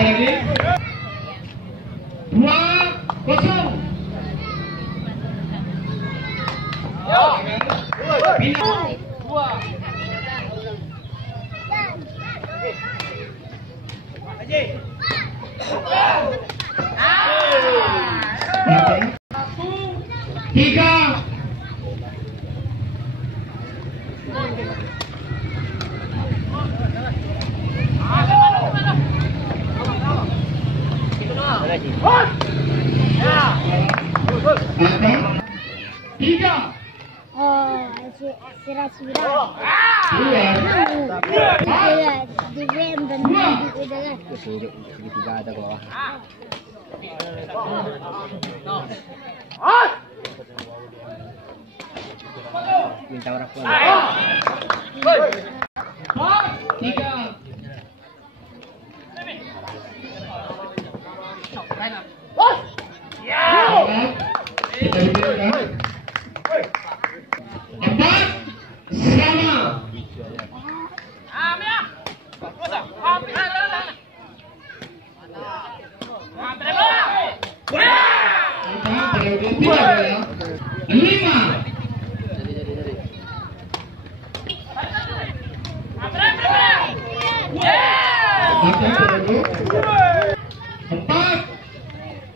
lagi. 2-0. Tiga. Tiga. Oh, sira-sira. Di game dan di dalam. Segitiga ada ke bawah. Minta orang pun. Tiga. Empat. Sama. Lima. Empat.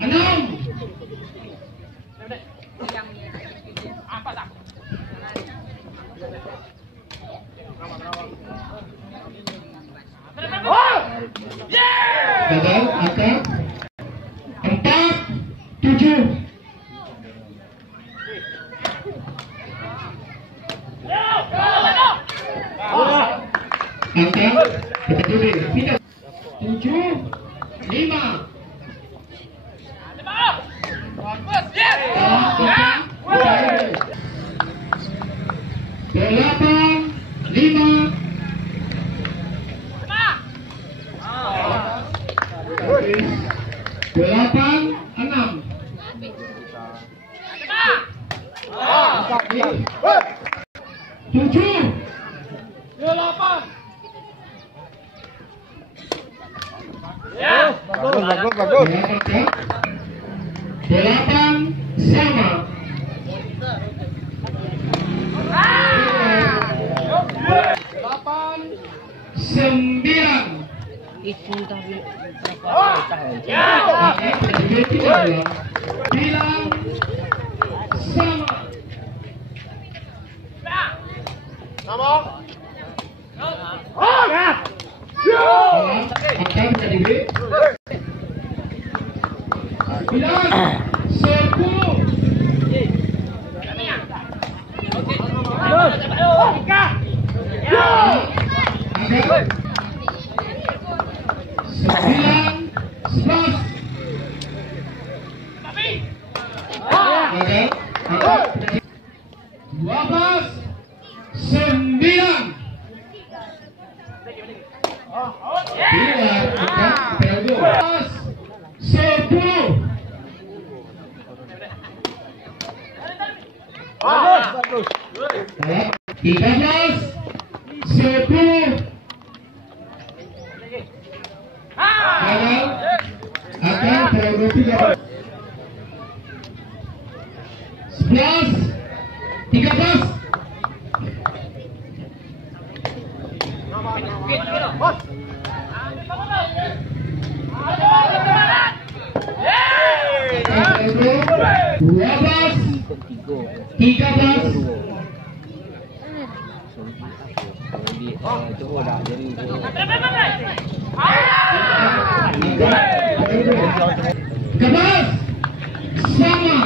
Enam. Gagal, angka 4-7. Angka kita tulis tidak 7-5. Delapan, lima. Delapan, enam. Tujuh. Delapan. Bagus. Delapan sama. Delapan, sembilan. Bilang sama. Akan jadi bilang 10. Bagus. 13, 10. Gagal. Akan berlalu 13. 11, 13. Itu udah jadi. Kebas sama.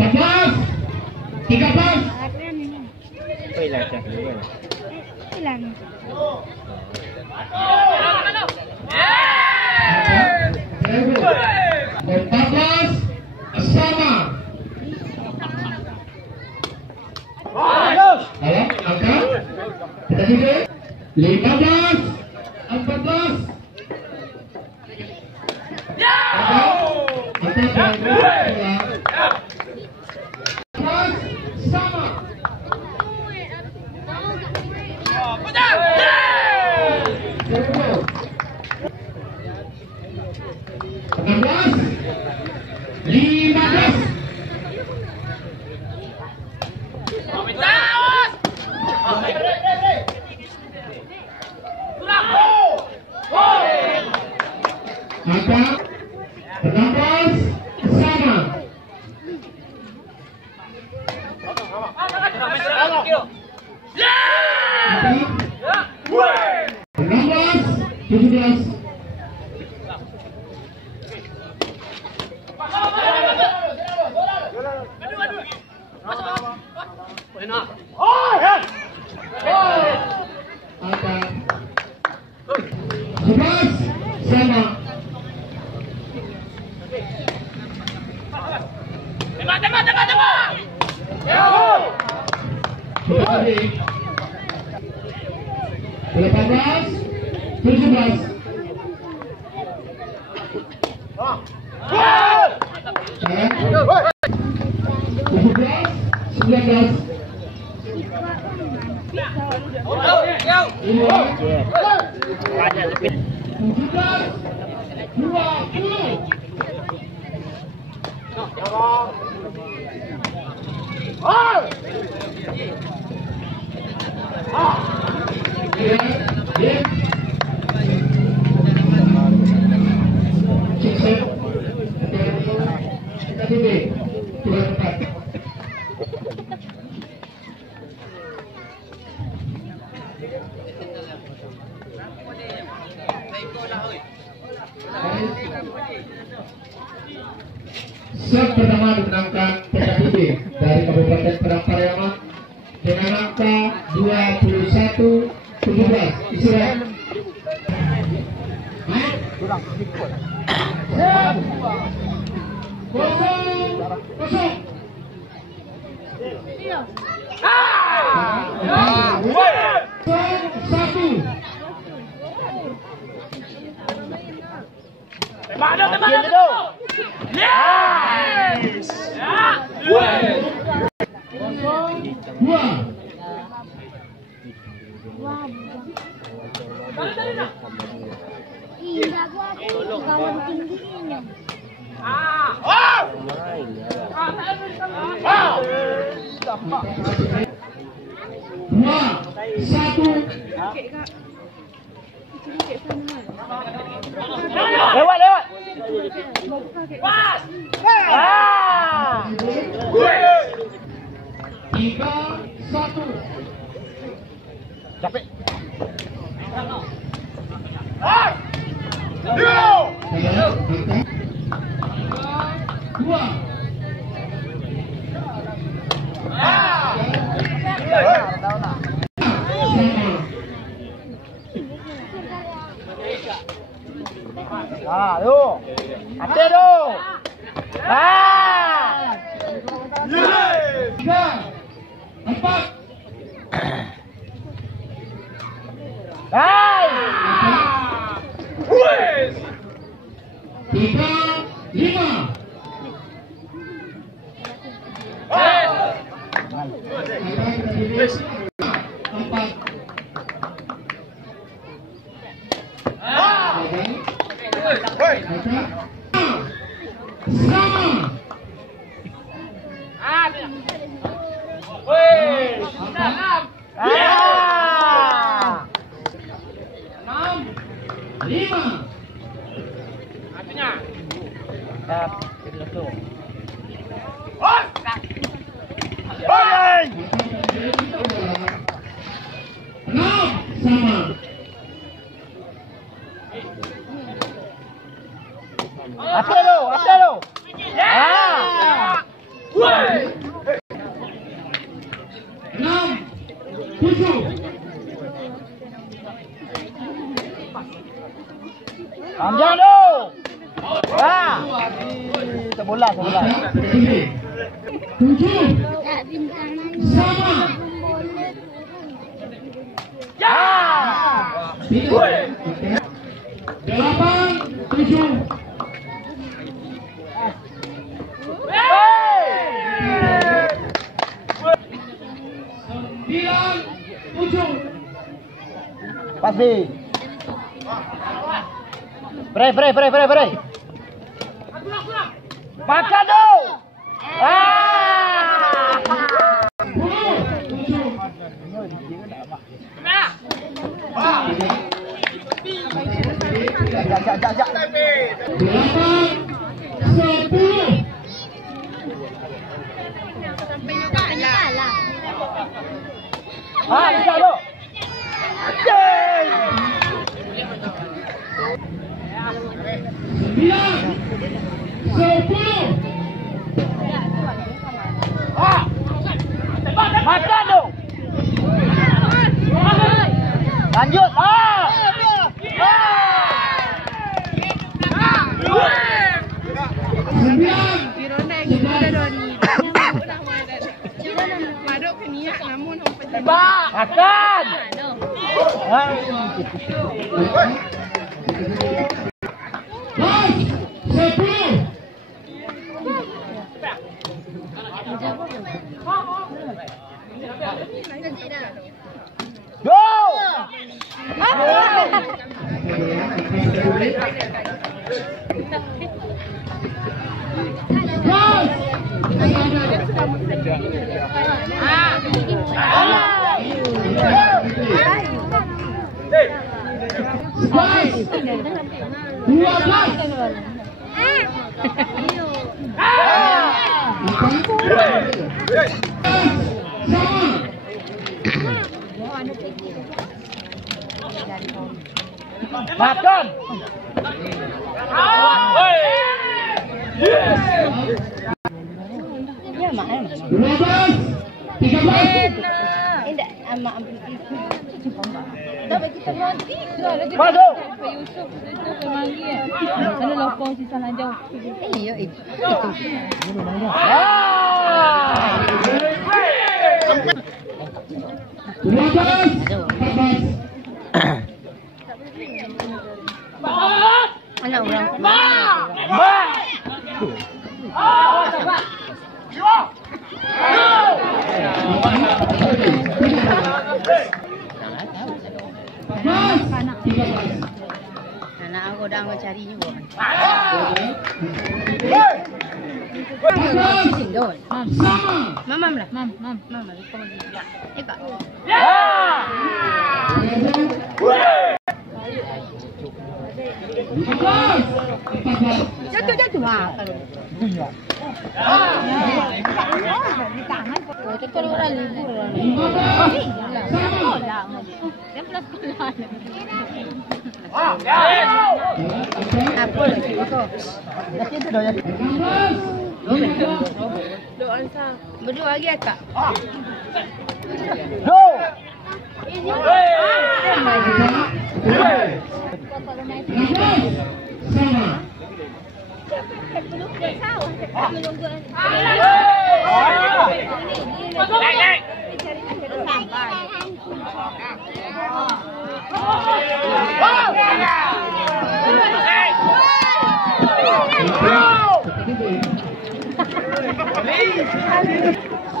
Kebas 13. Hilang. 14 sama. Ayo, angkat. Kita juga 15, 14. Angkat. 17. Angkat 11 sama. Kembali 18 17. Sayang 17 19. Ini 17 20. Set pertama dimenangkan PKPB dari Kabupaten Padang Pariaman dengan angka 21-17. Istirahat. Kosong. Satu. Yes! Dua. Iya, aku kawan tingginya. Dua. Satu. Lewat. Tiga. Satu. Capek. Dua. Tuh. Ate tuh. Tiga. Empat. Tiga. Lima. Empat. Sama. Lima. Enam. Sama. Ate tuh. Enam. Tujuh. Panjang tuh. Sebelah. Tujuh. Ya, bintangan. Sama. Delapan. Tujuh. Sembilan. Tujuh. Pasti. Bre. Makan tuh. Sepuluh. Tujuh. Jak. Delapan. Sepuluh. Sampai juga ya. Bisa dong. Makan dong. Lanjut. Makan. Go. Makan. Ya, makan. 13. Tidak, ama ambil itu. Dapat kita mati. Masuk. Yusuf itu kemangi ya. Sana lopong si sana jauh. Iya, itu. Anak orang. Anak aku udah mau cari juga. Mama lah. Mama. Ika. Jatuh makan. Di tangan. Itu keluar libur. Sekolah. Dia plus sekolah. Apa lagi itu? Lagi itu doyan. Berdua lagi ya, Kak? Go.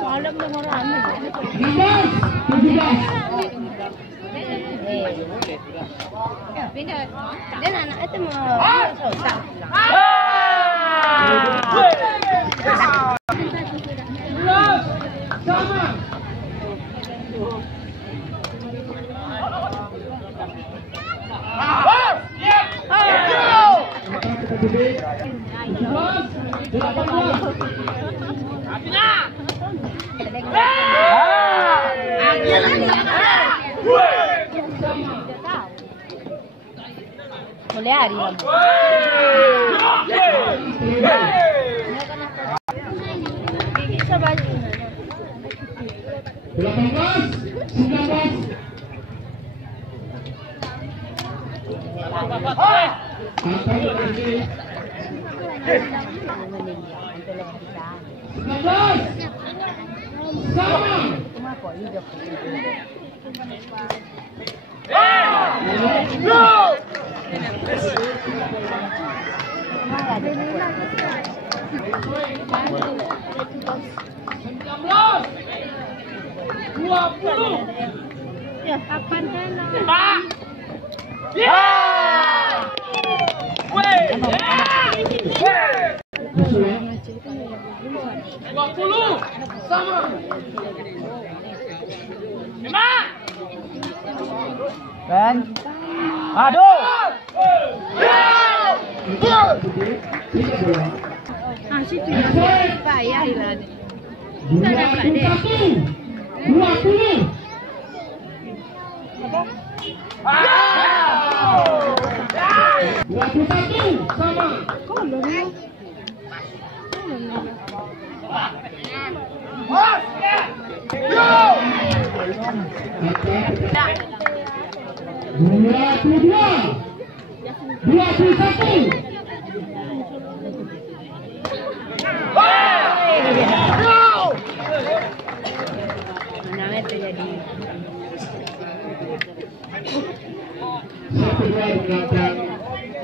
Malam nomor rame. Dan anak itu mau sosak. Boleh hari ini. Bisa baju. 20. Ya, kapan kan? Ben. Aduh. Ah, situ ya. Bayar lah. Kita dapat deh. 20. 21 sama. Dua puluh dua, 21. Mana terjadi? Satu dua menggunakan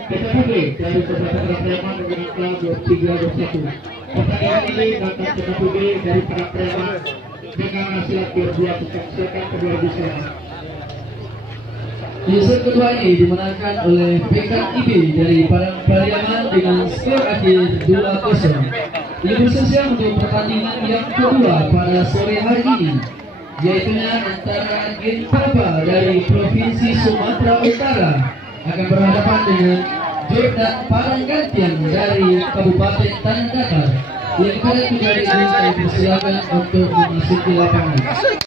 PTPB dari Kabupaten Preman menggunakan 23-21. Pertandingan ini menggunakan PTPB dari Preman dengan hasil akhir 2 sekan kedua bisa. Di set kedua ini dimenangkan oleh PKIB dari Padang Pariaman dengan skor akhir 2-0. Libur sosial untuk pertandingan yang kedua pada sore hari ini, yaitu antara Gen Papa dari Provinsi Sumatera Utara akan berhadapan dengan Jordan Padanggantian dari Kabupaten Tanah Datar. Yang kalian juga dipersilakan untuk memasuki lapangan.